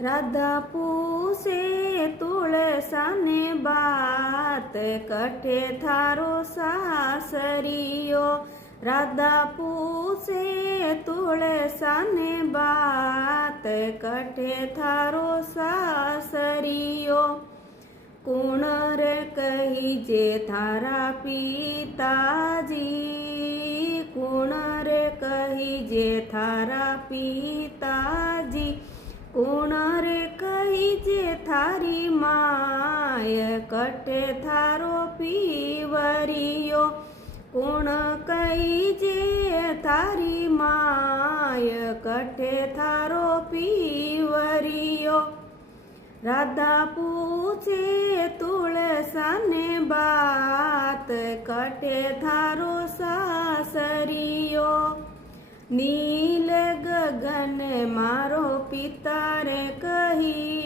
राधा पूछे तुलसा ने बात, कठे थारो सासरियो। राधा पूछे तुलसा ने बात, कठे थारो सासरियो। कुण रे कहीजे थारा पिताजी, कुण रे कहीजे थारा पिताजी। कुण रे कहीजे थारी माय, कटे थारो पीवरियो। कुण कहीजे थारी माय, कटे थारो पीवरियो। राधा पूछे तुलसा ने बात, कटे थारो सासरियो। नील गगन मारो पिता रे कही,